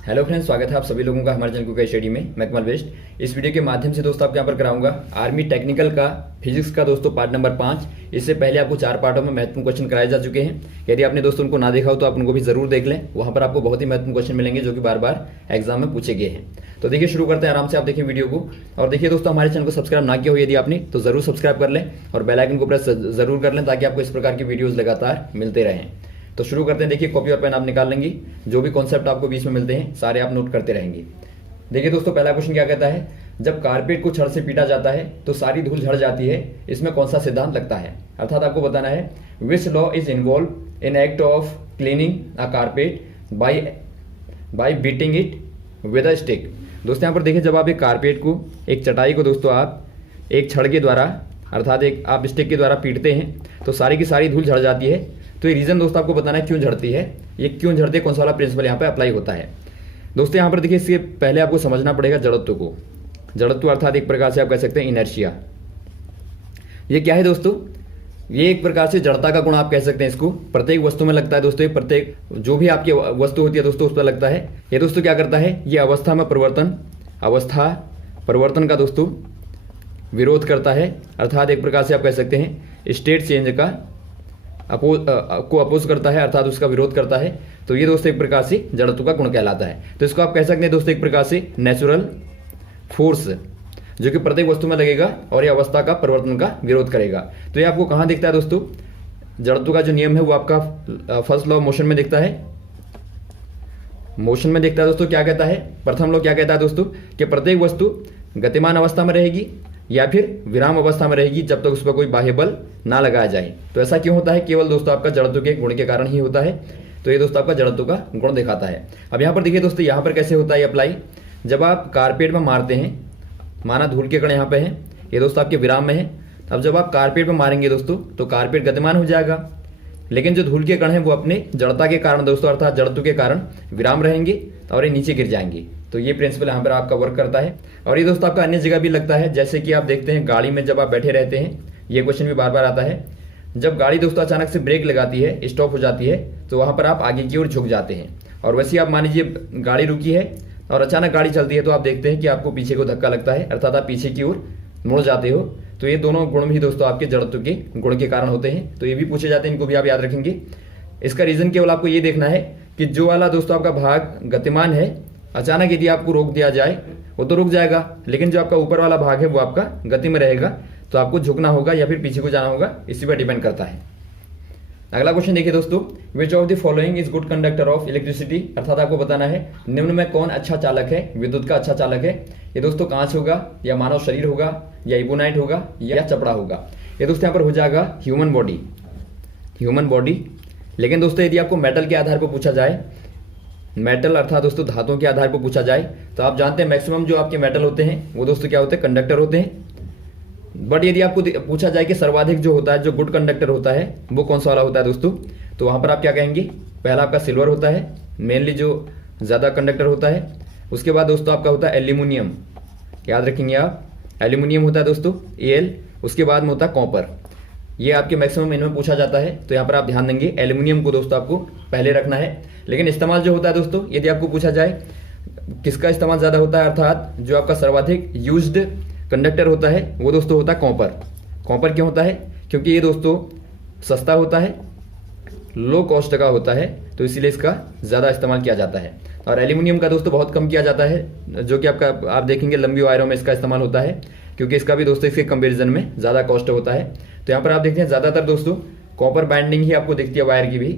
Hello friends, स्वागत है आप सभी लोगों का हमारे चैनल कुका स्टडी में। मैं कमल बेस्ट। इस वीडियो के माध्यम से दोस्तों आपको यहाँ पर कराऊंगा आर्मी टेक्निकल का फिजिक्स का दोस्तों पार्ट नंबर 5। इससे पहले आपको 4 पार्टों में महत्वपूर्ण क्वेश्चन कराए जा चुके हैं। यदि आपने दोस्तों उनको ना देखा हो तो आप उनको भी जरूर देख लें। वहाँ पर आपको बहुत ही महत्वपूर्ण क्वेश्चन मिलेंगे जो कि बार बार एग्जाम में पूछे गए हैं। तो देखिए, शुरू करते हैं। आराम से आप देखिए वीडियो को। और देखिए दोस्तों, हमारे चैनल को सब्सक्राइब ना किया हो यदि आपने तो जरूर सब्सक्राइब कर लें और बेल आइकन को प्रेस जरूर कर लें ताकि आपको इस प्रकार की वीडियोज लगातार मिलते रहें। तो शुरू करते हैं। देखिए, कॉपी और पेन आप निकाल लेंगे। जो भी कॉन्सेप्ट आपको बीच में मिलते हैं सारे आप नोट करते रहेंगे। देखिए दोस्तों, पहला क्वेश्चन क्या कहता है, जब कारपेट को छड़ से पीटा जाता है तो सारी धूल झड़ जाती है, इसमें कौन सा सिद्धांत लगता है। अर्थात आपको बताना है which law is involve in act of cleaning a carpet bye beating it with a stick. दोस्तों यहाँ पर देखिए, जब आप एक कारपेट को, एक चटाई को दोस्तों आप एक छड़ के द्वारा अर्थात एक आप स्टिक के द्वारा पीटते हैं तो सारी की सारी धूल झड़ जाती है। तो ये रीजन दोस्तों आपको बताना है क्यों झड़ती है, ये क्यों झड़ती है, कौन सा वाला प्रिंसिपल यहाँ पे अप्लाई होता है। दोस्तों यहाँ पर देखिए, इससे पहले आपको समझना पड़ेगा जड़त्व को। जड़त्व अर्थात एक प्रकार से आप कह सकते हैं इनर्शिया। ये क्या है दोस्तों, ये एक प्रकार से जड़ता का गुण आप कह सकते हैं। इसको प्रत्येक वस्तु में लगता है दोस्तों। ये प्रत्येक जो भी आपकी वस्तु होती है दोस्तों उस पर लगता है। ये दोस्तों क्या करता है, ये अवस्था परिवर्तन का दोस्तों विरोध करता है। अर्थात एक प्रकार से आप कह सकते हैं स्टेट चेंज का अपोज करता है, अर्थात उसका विरोध करता है। तो ये दोस्तों एक प्रकार से जड़त्व का गुण कहलाता है। तो इसको आप कह सकते हैं दोस्तों एक प्रकार से नेचुरल फोर्स जो कि प्रत्येक वस्तु में लगेगा और ये अवस्था का परिवर्तन का विरोध करेगा। तो ये आपको कहाँ दिखता है दोस्तों, जड़त्व का जो नियम है वो आपका फर्स्ट लॉ ऑफ मोशन में दिखता है। मोशन में दिखता है दोस्तों। क्या कहता है, प्रथम लॉ क्या कहता है दोस्तों कि प्रत्येक वस्तु गतिमान अवस्था में रहेगी या फिर विराम अवस्था में रहेगी जब तक उस पर कोई बाह्य बल ना लगाया जाए। तो ऐसा क्यों होता है, केवल दोस्तों आपका जड़त्व के गुण के कारण ही होता है। तो ये दोस्तों आपका जड़त्व का गुण दिखाता है। अब यहाँ पर देखिए दोस्तों, यहाँ पर कैसे होता है अप्लाई, जब आप कारपेट में मारते हैं, माना धूल के कण यहाँ पे हैं, ये दोस्तों आपके विराम में है। अब जब आप कारपेट में मारेंगे दोस्तों तो कारपेट गतिमान हो जाएगा, लेकिन जो धूल के कण हैं वो अपने जड़ता के कारण दोस्तों अर्थात जड़त्व के कारण विराम रहेंगे और ये नीचे गिर जाएंगे। तो ये प्रिंसिपल यहाँ पर आपका वर्क करता है। और ये दोस्तों आपका अन्य जगह भी लगता है, जैसे कि आप देखते हैं गाड़ी में जब आप बैठे रहते हैं, ये क्वेश्चन भी बार बार आता है। जब गाड़ी दोस्तों अचानक से ब्रेक लगाती है, स्टॉप हो जाती है, तो वहाँ पर आप आगे की ओर झुक जाते हैं। और वैसे आप मान लीजिए गाड़ी रुकी है और अचानक गाड़ी चलती है तो आप देखते हैं कि आपको पीछे को धक्का लगता है, अर्थात आप पीछे की ओर मुड़ जाते हो। तो ये दोनों गुण भी दोस्तों आपके जड़त्व के गुण के कारण होते हैं। तो ये भी पूछे जाते हैं, इनको भी आप याद रखेंगे। इसका रीजन केवल आपको ये देखना है कि जो वाला दोस्तों आपका भाग गतिमान है, अचानक यदि आपको रोक दिया जाए वो तो रुक जाएगा, लेकिन जो आपका ऊपर वाला भाग है वो आपका गति में रहेगा। तो आपको झुकना होगा या फिर पीछे को जाना होगा, इसी पर डिपेंड करता है। अगला क्वेश्चन देखिए दोस्तों, which of the following is good conductor of electricity. अर्थात आपको बताना है निम्न में कौन अच्छा चालक है, विद्युत का अच्छा चालक है। ये दोस्तों कांच होगा या मानव शरीर होगा या इबोनाइट होगा या चपड़ा होगा। ये दोस्तों यहाँ पर हो जाएगा ह्यूमन बॉडी। लेकिन दोस्तों यदि आपको मेटल के आधार पर पूछा जाए, मेटल अर्थात दोस्तों धातुओं के आधार पर पूछा जाए, तो आप जानते हैं मैक्सिमम जो आपके मेटल होते हैं वो दोस्तों क्या होते हैं, कंडक्टर होते हैं। बट यदि आपको पूछा जाए कि सर्वाधिक जो होता है, जो गुड कंडक्टर होता है, वो कौन सा वाला होता है दोस्तों, तो वहां पर आप क्या कहेंगे, पहला आपका सिल्वर होता है, मेनली जो ज्यादा कंडक्टर होता है। उसके बाद दोस्तों आपका होता है एल्यूमिनियम, याद रखेंगे आप, एल्यूमिनियम होता है दोस्तों Al। उसके बाद में होता है कॉपर। ये आपके मैक्सिमम इनमें पूछा जाता है, तो यहाँ पर आप ध्यान देंगे एल्यूमिनियम को दोस्तों आपको पहले रखना है। लेकिन इस्तेमाल जो होता है दोस्तों, यदि आपको पूछा जाए किसका इस्तेमाल ज्यादा होता है, अर्थात जो आपका सर्वाधिक यूज्ड कंडक्टर होता है वो दोस्तों होता है कॉपर। कॉपर क्यों होता है, क्योंकि ये दोस्तों सस्ता होता है, लो कॉस्ट का होता है, तो इसीलिए इसका ज्यादा इस्तेमाल किया जाता है। और एल्यूमिनियम का दोस्तों बहुत कम किया जाता है, जो कि आपका आप देखेंगे लंबी वायरों में इसका इस्तेमाल होता है, क्योंकि इसका भी दोस्तों इसके कंपेरिजन में ज्यादा कॉस्ट होता है। तो यहाँ पर आप देखते हैं ज्यादातर दोस्तों कॉपर बाइंडिंग ही आपको दिखती है वायर की भी।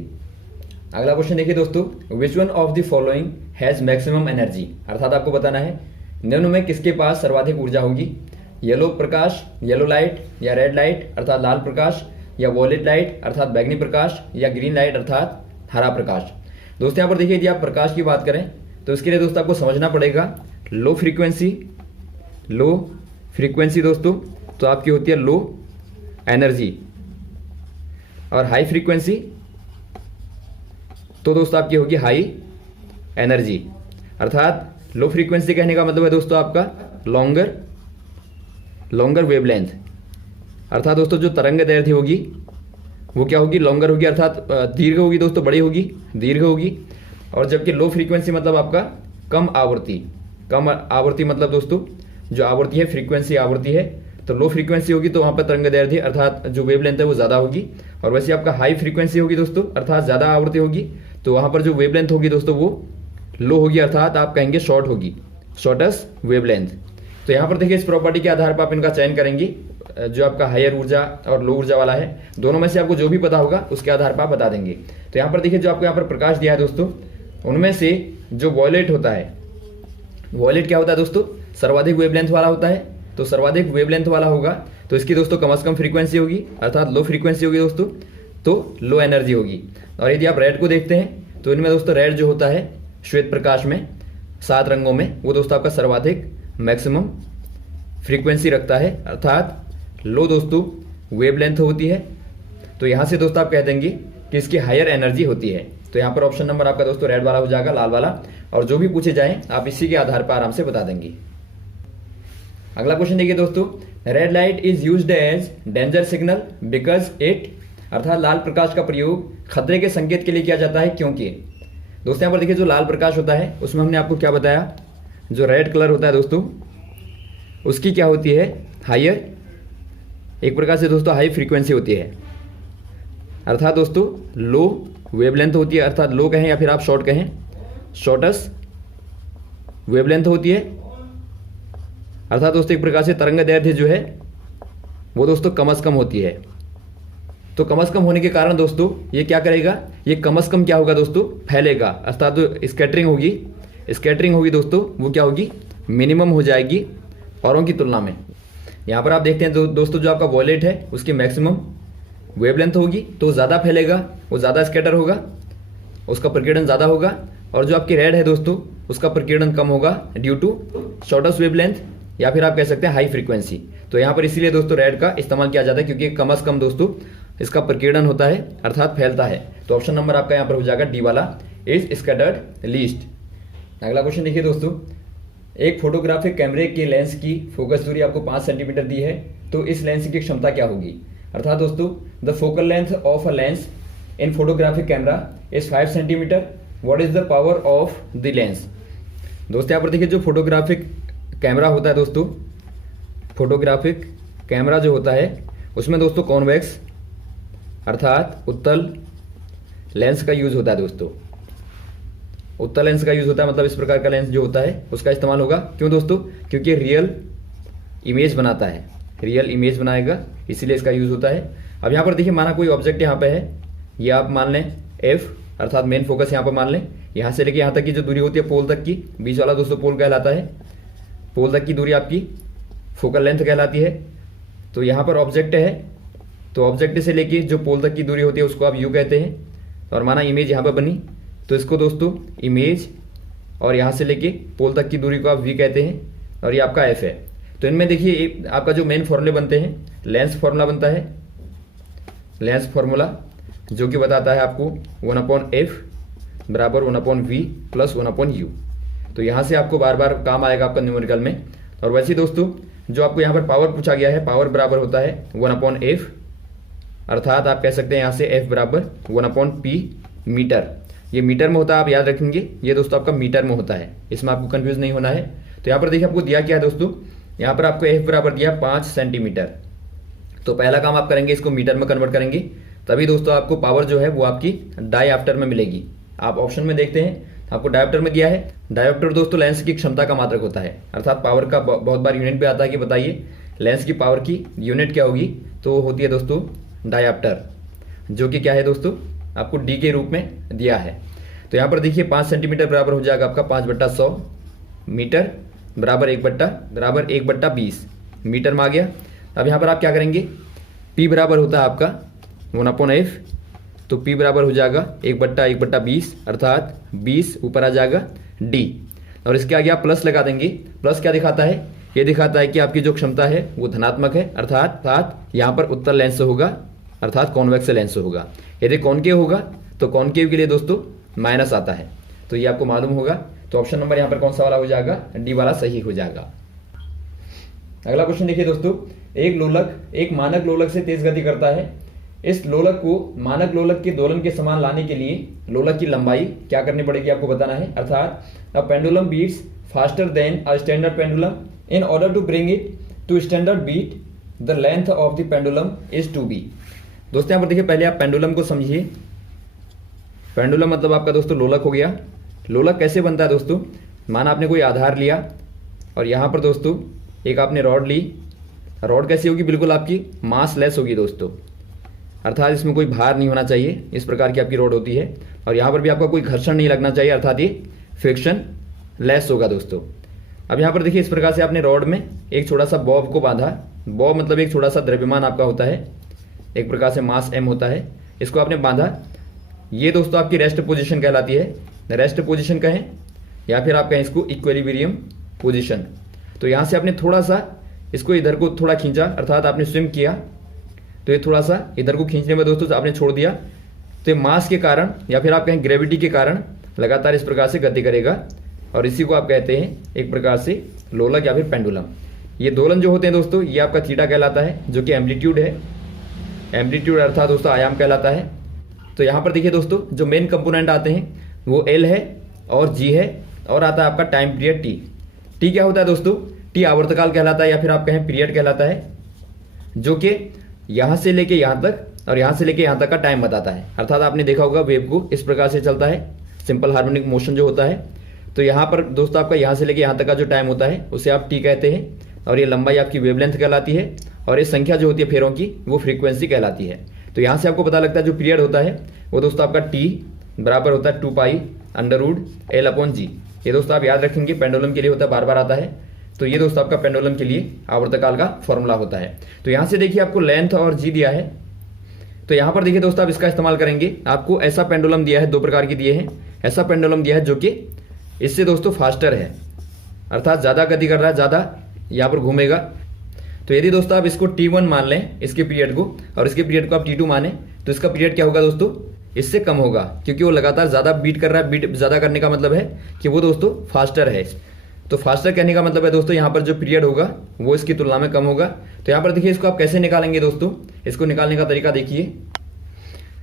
अगला क्वेश्चन देखिए दोस्तों, विच one of the following has maximum energy. अर्थात आपको बताना है निम्न में किसके पास सर्वाधिक ऊर्जा होगी, येलो प्रकाश, येलो लाइट या रेड लाइट अर्थात लाल प्रकाश, या वॉलेट लाइट अर्थात बैंगनी प्रकाश, या ग्रीन लाइट अर्थात हरा प्रकाश। दोस्तों यहाँ पर देखिए, यदि आप प्रकाश की बात करें तो इसके लिए दोस्तों आपको समझना पड़ेगा लो फ्रीक्वेंसी दोस्तों तो आपकी होती है लो एनर्जी, और हाई फ्रीक्वेंसी तो दोस्तों आपकी होगी हाई एनर्जी। अर्थात लो फ्रीक्वेंसी कहने का मतलब है दोस्तों आपका लॉन्गर वेवलेंथ, अर्थात दोस्तों जो तरंग दैर्ध्य होगी वो क्या होगी, लॉन्गर होगी, अर्थात दीर्घ होगी दोस्तों, बड़ी होगी, दीर्घ होगी। और जबकि लो फ्रीक्वेंसी मतलब आपका कम आवृत्ति मतलब दोस्तों जो आवृत्ति है, फ्रीक्वेंसी आवृत्ति है, तो लो फ्रीक्वेंसी होगी तो वहाँ पर तरंग दैर्ध्य अर्थात जो वेवलेंथ है वो ज़्यादा होगी। और वैसे आपका हाई फ्रीक्वेंसी होगी दोस्तों, अर्थात ज़्यादा आवृत्ति होगी, तो वहाँ पर जो वेवलेंथ होगी दोस्तों वो लो होगी, अर्थात आप कहेंगे शॉर्ट होगी, शॉर्टेस्ट वेवलेंथ। तो यहाँ पर देखिए इस प्रॉपर्टी के आधार पर आप इनका चयन करेंगे, जो आपका हायर ऊर्जा और लो ऊर्जा वाला है, दोनों में से आपको जो भी पता होगा उसके आधार पर आप बता देंगे। तो यहाँ पर देखिए जो आपको यहाँ पर प्रकाश दिया है दोस्तों, उनमें से जो वॉयलेट होता है, वॉयलेट क्या होता है दोस्तों, सर्वाधिक वेवलेंथ वाला होता है। तो सर्वाधिक वेवलेंथ वाला होगा तो इसकी दोस्तों कम से कम फ्रीक्वेंसी होगी, अर्थात लो फ्रीक्वेंसी होगी दोस्तों, तो लो एनर्जी होगी। और यदि आप रेड को देखते हैं तो इनमें दोस्तों रेड जो होता है श्वेत प्रकाश में 7 रंगों में, वो दोस्तों आपका सर्वाधिक मैक्सिमम फ्रीक्वेंसी रखता है, अर्थात लो दोस्तों वेवलेंथ होती है। तो यहाँ से दोस्तों आप कह देंगे कि इसकी हायर एनर्जी होती है। तो यहाँ पर ऑप्शन नंबर आपका दोस्तों रेड वाला हो जाएगा, लाल वाला। और जो भी पूछे जाए आप इसी के आधार पर आराम से बता देंगे। अगला क्वेश्चन देखिए दोस्तों, red light is used as danger signal because it, अर्थात लाल प्रकाश का प्रयोग खतरे के संकेत के लिए किया जाता है क्योंकि। दोस्तों यहाँ पर देखिए जो लाल प्रकाश होता है उसमें हमने आपको क्या बताया, जो रेड कलर होता है दोस्तों उसकी क्या होती है, हायर, एक प्रकार से दोस्तों हाई फ्रीक्वेंसी होती है, अर्थात दोस्तों लो वेवलेंथ होती है, अर्थात लो कहें या फिर आप शॉर्ट कहें, शॉर्टेस्ट वेवलेंथ होती है, अर्थात दोस्तों एक प्रकार से तरंग दैर्ध्य जो है वो दोस्तों कम से कम होती है। तो कम से कम होने के कारण दोस्तों ये क्या करेगा, ये कम से कम क्या होगा दोस्तों, फैलेगा, अर्थात जो स्कैटरिंग होगी दोस्तों वो क्या होगी, मिनिमम हो जाएगी औरों की तुलना में। यहाँ पर आप देखते हैं दोस्तों जो आपका वॉयलेट है उसकी मैक्सिमम वेवलेंथ होगी तो ज़्यादा फैलेगा, वो ज़्यादा स्कैटर होगा, उसका प्रकीर्णन ज़्यादा होगा। और जो आपकी रेड है दोस्तों उसका प्रकीर्णन कम होगा ड्यू टू शॉर्टेस्ट वेवलेंथ, या फिर आप कह सकते हैं हाई फ्रीक्वेंसी। तो यहाँ पर इसीलिए दोस्तों रेड का इस्तेमाल किया जाता है क्योंकि कम से कम दोस्तों इसका प्रकीर्णन होता है, अर्थात फैलता है। तो ऑप्शन नंबर आपका यहाँ पर हो जाएगा डी वाला, इज स्कैटर्ड लीस्ट। अगला क्वेश्चन देखिए दोस्तों, एक फोटोग्राफिक कैमरे के लेंस की फोकस दूरी आपको 5 सेंटीमीटर दी है, तो इस लेंस की क्षमता क्या होगी, अर्थात दोस्तों the focal length of a lens in photographic camera is 5 centimetre, what is the power of the lens. दोस्तों यहाँ पर देखिए जो फोटोग्राफिक कैमरा होता है दोस्तों, फोटोग्राफिक कैमरा जो होता है उसमें दोस्तों कॉन्वेक्स अर्थात उत्तल लेंस का यूज होता है दोस्तों, उत्तल लेंस का यूज होता है, मतलब इस प्रकार का लेंस जो होता है उसका इस्तेमाल होगा। क्यों दोस्तों, क्योंकि रियल इमेज बनाता है, रियल इमेज बनाएगा, इसीलिए इसका यूज होता है। अब यहाँ पर देखिए माना कोई ऑब्जेक्ट यहाँ पे है, ये आप मान लें एफ, अर्थात मेन फोकस यहाँ पर मान लें, यहाँ से लेके यहाँ तक की जो दूरी होती है पोल तक की, बीच वाला दोस्तों पोल कहलाता है, पोल तक की दूरी आपकी फोकल लेंथ कहलाती है। तो यहाँ पर ऑब्जेक्ट है, तो ऑब्जेक्ट से लेके जो पोल तक की दूरी होती है उसको आप यू कहते हैं। और माना इमेज यहाँ पर बनी तो इसको दोस्तों इमेज और यहाँ से लेके पोल तक की दूरी को आप वी कहते हैं, और ये आपका एफ है। तो इनमें देखिए आपका जो मेन फॉर्मूले बनते हैं, लेंस फॉर्मूला बनता है, लेंस फॉर्मूला जो कि बताता है आपको 1/f बराबर 1/v प्लस 1/u। तो यहाँ से आपको बार बार काम आएगा आपका न्यूमेरिकल में। और वैसे दोस्तों जो आपको यहाँ पर पावर पूछा गया है, पावर बराबर होता है 1/f, अर्थात आप कह सकते हैं यहाँ से f बराबर 1/p मीटर। ये मीटर में होता है, आप याद रखेंगे, ये दोस्तों आपका मीटर में होता है, इसमें आपको कंफ्यूज नहीं होना है। तो यहाँ पर देखिए आपको दिया क्या है दोस्तों, यहाँ पर आपको f बराबर दिया 5 सेंटीमीटर। तो पहला काम आप करेंगे, इसको मीटर में कन्वर्ट करेंगे, तभी दोस्तों आपको पावर जो है वो आपकी डायऑप्टर में मिलेगी। आप ऑप्शन में देखते हैं आपको डायऑप्टर में दिया है। डायऑप्टर दोस्तों लेंस की क्षमता का मात्रक होता है, अर्थात पावर का बहुत बार यूनिट पे आता है कि बताइए लेंस की पावर की यूनिट क्या होगी, तो होती है दोस्तों डायऑप्टर, जो कि क्या है दोस्तों आपको डी के रूप में दिया है। तो यहाँ पर देखिए 5 सेंटीमीटर बराबर हो जाएगा आपका 5/100 मीटर बराबर 1/20 मीटर में आ गया। अब यहाँ पर आप क्या करेंगे, P बराबर होता है आपका 1/f, तो P बराबर हो जाएगा 1/20 अर्थात 20 ऊपर आ जाएगा D, और इसके आगे आप प्लस लगा देंगे। प्लस क्या दिखाता है, ये दिखाता है कि आपकी जो क्षमता है वो धनात्मक है, अर्थात यहाँ पर उत्तल लेंस होगा, अर्थात कॉन्वेक्स लेंस होगा। यदि कॉनकेव होगा तो कॉनकेव के लिए दोस्तों माइनस आता है, तो ये आपको मालूम होगा। तो ऑप्शन नंबर यहाँ पर कौन सा वाला हो जाएगा, डी वाला सही हो जाएगा। अगला क्वेश्चन देखिए दोस्तों, एक लोलक एक मानक लोलक से तेज गति करता है। इस लोलक को मानक लोलक के दोलन के समान लाने के लिए लोलक की लंबाई क्या करनी पड़ेगी आपको बताना है, अर्थात a pendulum beats faster than a standard pendulum in order to bring it to standard beat the length of the pendulum is to be. दोस्तों यहाँ पर देखिए, पहले आप पेंडुलम को समझिए। पेंडुलम मतलब आपका दोस्तों लोलक हो गया। लोलक कैसे बनता है दोस्तों? माना आपने कोई आधार लिया और यहाँ पर दोस्तों एक आपने रॉड ली। रॉड कैसी होगी? बिल्कुल आपकी मास लेस होगी दोस्तों, अर्थात इसमें कोई भार नहीं होना चाहिए, इस प्रकार की आपकी रॉड होती है। और यहाँ पर भी आपका कोई घर्षण नहीं लगना चाहिए, अर्थात ये फ्रिक्शन लेस होगा दोस्तों। अब यहाँ पर देखिए, इस प्रकार से आपने रॉड में एक छोटा सा बॉब को बांधा। बॉब मतलब एक छोटा सा द्रव्यमान आपका होता है, एक प्रकार से मास m होता है, इसको आपने बांधा। ये दोस्तों आपकी रेस्ट पोजीशन कहलाती है। रेस्ट पोजीशन कहें या फिर आप कहें इसको इक्विलिब्रियम पोजीशन। तो यहाँ से आपने थोड़ा सा इसको इधर को थोड़ा खींचा, अर्थात आपने स्विम किया, तो ये थोड़ा सा इधर को खींचने में दोस्तों आपने छोड़ दिया, तो ये मास के कारण या फिर आप कहें ग्रेविटी के कारण लगातार इस प्रकार से गति करेगा, और इसी को आप कहते हैं एक प्रकार से लोलक या फिर पेंडुलम। ये दोलन जो होते हैं दोस्तों, ये आपका थीटा कहलाता है, जो कि एम्पलीट्यूड है। एम्पलीट्यूड अर्थात दोस्तों आयाम कहलाता है। तो यहाँ पर देखिए दोस्तों, जो मेन कंपोनेंट आते हैं वो एल है और जी है, और आता है आपका टाइम पीरियड टी। टी क्या होता है दोस्तों? टी आवर्तकाल कहलाता है या फिर आप कहें पीरियड कहलाता है, जो कि यहाँ से लेके यहाँ तक और यहाँ से लेके यहाँ तक का टाइम बताता है। अर्थात आपने देखा होगा वेव को इस प्रकार से चलता है, सिंपल हार्मोनिक मोशन जो होता है। तो यहाँ पर दोस्तों आपका यहाँ से लेके यहाँ तक का जो टाइम होता है उसे आप टी कहते हैं, और ये लंबाई आपकी वेवलेंथ कहलाती है, और ये संख्या जो होती है फेरों की वो फ्रीक्वेंसी कहलाती है। तो यहाँ से आपको पता लगता है जो पीरियड होता है वो दोस्तों आपका टी बराबर होता है 2 pi under root L upon G. ये दोस्तों आप याद रखेंगे, पेंडुलम के लिए होता है, बार बार आता है। तो ये दोस्तों आपका पेंडुलम के लिए आवर्तकाल का फॉर्मूला होता है। तो यहाँ से देखिए आपको लेंथ और जी दिया है, तो यहाँ पर देखिए दोस्तों आप इसका इस्तेमाल करेंगे। आपको ऐसा पेंडुलम दिया है, 2 प्रकार के दिए हैं। ऐसा पेंडुलम दिया है जो कि इससे दोस्तों फास्टर है, अर्थात ज़्यादा गति कर रहा है, ज़्यादा यहाँ पर घूमेगा। तो यदि दोस्तों आप इसको T1 मान लें, इसके पीरियड को, और इसके पीरियड को आप T2 माने, तो इसका पीरियड क्या होगा दोस्तों? इससे कम होगा, क्योंकि वो लगातार ज़्यादा बीट कर रहा है। बीट ज़्यादा करने का मतलब है कि वो दोस्तों फास्टर है। तो फास्टर कहने का मतलब है दोस्तों यहाँ पर जो पीरियड होगा वो इसकी तुलना में कम होगा। तो यहाँ पर देखिए इसको आप कैसे निकालेंगे दोस्तों? इसको निकालने का तरीका देखिए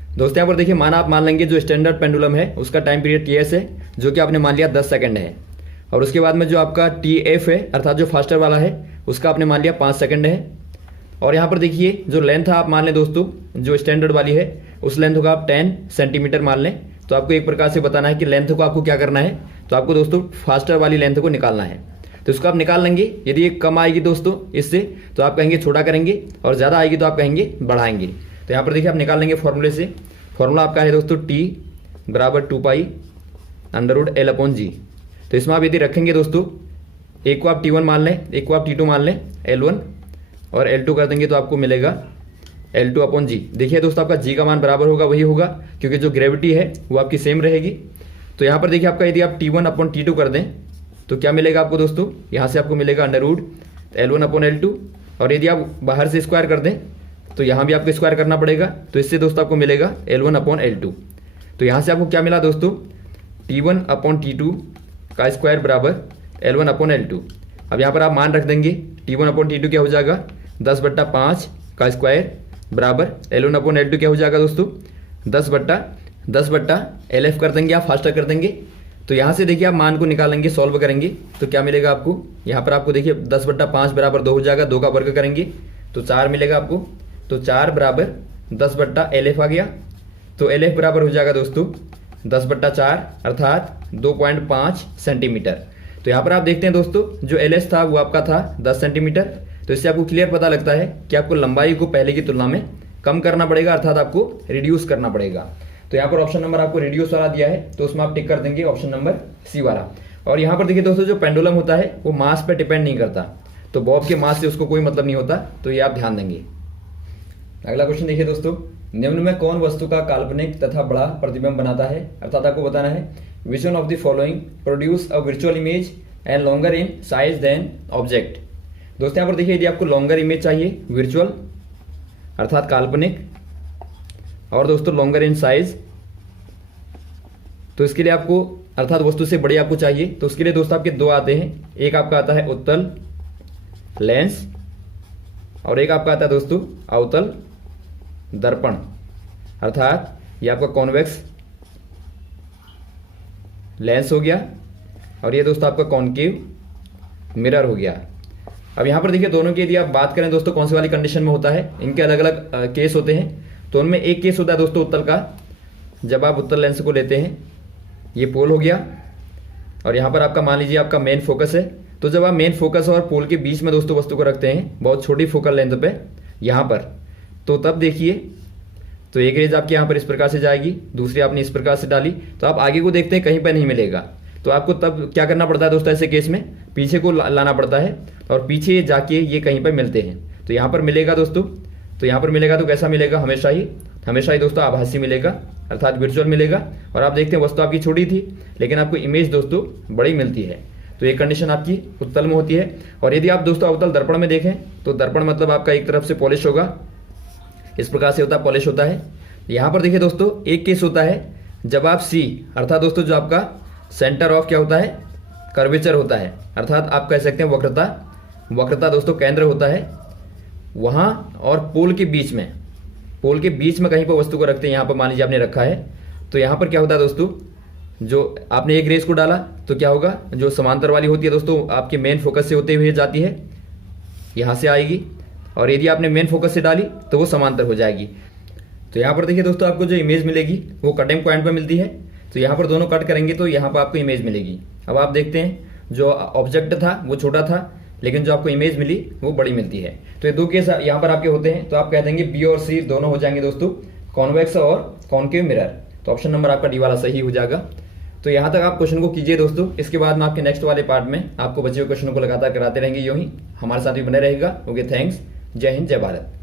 दोस्तों। यहाँ पर देखिए, माना आप मान लेंगे जो स्टैंडर्ड पेंडुलम है उसका टाइम पीरियड TS है, जो कि आपने मान लिया 10 सेकंड है। और उसके बाद में जो आपका TF है, अर्थात जो फास्टर वाला है, उसका आपने मान लिया 5 सेकंड है। और यहाँ पर देखिए जो लेंथ आप मान लें दोस्तों, जो स्टैंडर्ड वाली है उस लेंथ को आप 10 सेंटीमीटर मान लें। तो आपको एक प्रकार से बताना है कि लेंथ को आपको क्या करना है, तो आपको दोस्तों फास्टर वाली लेंथ को निकालना है। तो इसको आप निकाल लेंगे। यदि ये कम आएगी दोस्तों इससे, तो आप कहेंगे छोटा करेंगे, और ज़्यादा आएगी तो आप कहेंगे बढ़ाएंगे। तो यहाँ पर देखिए आप निकाल लेंगे फॉर्मूले से। फॉर्मूला आपका है दोस्तों T बराबर 2 pi under root L upon G. तो इसमें आप यदि रखेंगे दोस्तों, एक को आप T1 मान लें, एक को आप T2 मान लें, L1 और L2 कर देंगे, तो आपको मिलेगा L2 अपॉन जी। देखिए दोस्तों आपका जी का मान बराबर होगा वही होगा, क्योंकि जो ग्रेविटी है वो आपकी सेम रहेगी। तो यहाँ पर देखिए आपका यदि आप T1 अपॉन T2 कर दें तो क्या मिलेगा आपको दोस्तों? यहाँ से आपको मिलेगा under root L1 upon L2, और यदि आप बाहर से स्क्वायर कर दें तो यहाँ भी आपको स्क्वायर करना पड़ेगा। तो इससे दोस्तों आपको मिलेगा L1 अपॉन L2। तो यहाँ से आपको क्या मिला दोस्तों? T1 अपॉन T2 का स्क्वायर बराबर L1 अपॉन L2। अब यहाँ पर आप मान रख देंगे, T1 अपॉन T2 क्या हो जाएगा? 10/5 का स्क्वायर बराबर L1 अपॉन L2 क्या हो जाएगा दोस्तों? 10/10 LF कर देंगे, आप फास्टर कर देंगे। तो यहाँ से देखिए आप मान को निकालेंगे, सॉल्व करेंगे, तो क्या मिलेगा आपको? यहाँ पर आपको देखिए 10/5 बराबर 2 हो जाएगा, 2 का वर्ग करेंगे तो 4 मिलेगा आपको। तो 4 बराबर 10/LF आ गया। तो LF बराबर हो जाएगा दोस्तों 10/4 अर्थात 2.5 सेंटीमीटर। तो यहाँ पर आप देखते हैं दोस्तों, जो LS था वो आपका था 10 सेंटीमीटर। तो इससे आपको क्लियर पता लगता है कि आपको लंबाई को पहले की तुलना में कम करना पड़ेगा, अर्थात आपको रिड्यूस करना पड़ेगा। तो यहाँ पर ऑप्शन नंबर आपको रिड्यूस वाला दिया है, तो उसमें आप टिक कर देंगे ऑप्शन नंबर सी वाला। और यहाँ पर देखिए दोस्तों, जो पेंडुलम होता है वो मास पर डिपेंड नहीं करता, तो बॉब के मास से उसको कोई मतलब नहीं होता, तो ये आप ध्यान देंगे। अगला क्वेश्चन देखिए दोस्तों, निम्न में कौन वस्तु का काल्पनिक तथा बड़ा प्रतिबिंब बनाता है? अर्थात आपको बताना है which one of the following produce a virtual image and longer in size than object. दोस्तों यहाँ पर देखिए, यदि आपको लॉन्गर इमेज चाहिए, वर्चुअल अर्थात काल्पनिक, और दोस्तों लॉन्गर इन साइज, तो इसके लिए आपको अर्थात वस्तु से बड़ी आपको चाहिए, तो उसके लिए दोस्तों आपके 2 आते हैं। एक आपका आता है उत्तल लेंस, और एक आपका आता है दोस्तों अवतल दर्पण, अर्थात ये आपका कॉन्वेक्स लेंस हो गया, और ये दोस्तों आपका कॉनकेव मिरर हो गया। अब यहाँ पर देखिए दोनों की यदि आप बात करें दोस्तों कौन सी वाली कंडीशन में होता है, इनके अलग अलग केस होते हैं। तो उनमें एक केस होता है दोस्तों उत्तल का, जब आप उत्तल लेंस को लेते हैं, ये पोल हो गया और यहाँ पर आपका मान लीजिए आपका मेन फोकस है। तो जब आप मेन फोकस और पोल के बीच में दोस्तों वस्तु को रखते हैं बहुत छोटी फोकल लेंथ पे यहाँ पर, तो तब देखिए तो एक रेज आपकी यहाँ पर इस प्रकार से जाएगी, दूसरी आपने इस प्रकार से डाली, तो आप आगे को देखते हैं कहीं पर नहीं मिलेगा। तो आपको तब क्या करना पड़ता है दोस्तों, ऐसे केस में पीछे को लाना पड़ता है और पीछे जाके ये कहीं पर मिलते हैं। तो यहाँ पर मिलेगा दोस्तों, तो यहाँ पर मिलेगा तो कैसा मिलेगा, हमेशा ही दोस्तों आभासी मिलेगा, अर्थात वर्चुअल मिलेगा। और आप देखते हैं वस्तु आपकी छोटी थी लेकिन आपको इमेज दोस्तों बड़ी मिलती है। तो ये कंडीशन आपकी उत्तल में होती है। और यदि आप दोस्तों अवतल दर्पण में देखें तो दर्पण मतलब आपका एक तरफ से पॉलिश होगा, इस प्रकार से होता है, पॉलिश होता है। यहाँ पर देखिए दोस्तों एक केस होता है जब आप सी अर्थात दोस्तों जो आपका सेंटर ऑफ क्या होता है, कर्वेचर होता है, अर्थात आप कह सकते हैं वक्रता दोस्तों केंद्र होता है वहाँ और पोल के बीच में कहीं पर वस्तु को रखते हैं। यहाँ पर मान लीजिए आपने रखा है, तो यहाँ पर क्या होता है दोस्तों, जो आपने एक रेस को डाला तो क्या होगा, जो समांतर वाली होती है दोस्तों आपके मेन फोकस से होते हुए जाती है, यहाँ से आएगी, और यदि आपने मेन फोकस से डाली तो वो समांतर हो जाएगी। तो यहाँ पर देखिए दोस्तों आपको जो इमेज मिलेगी वो कटिंग पॉइंट पर मिलती है। तो यहाँ पर दोनों कट करेंगे तो यहाँ पर आपको इमेज मिलेगी। अब आप देखते हैं जो ऑब्जेक्ट था वो छोटा था लेकिन जो आपको इमेज मिली वो बड़ी मिलती है। तो ये दो केस यहाँ पर आपके होते हैं। तो आप कह देंगे बी और सी दोनों हो जाएंगे दोस्तों कॉन्वेक्स और कॉनकेव मिरर। तो ऑप्शन नंबर आपका डी वाला सही हो जाएगा। तो यहाँ तक आप क्वेश्चन को कीजिए दोस्तों। इसके बाद में आपके नेक्स्ट वाले पार्ट में आपको बचे हुए क्वेश्चनों को लगातार कराते रहेंगे, यूं ही हमारे साथ भी बने रहेगा। Okay, thanks. जय हिंद, जय भारत।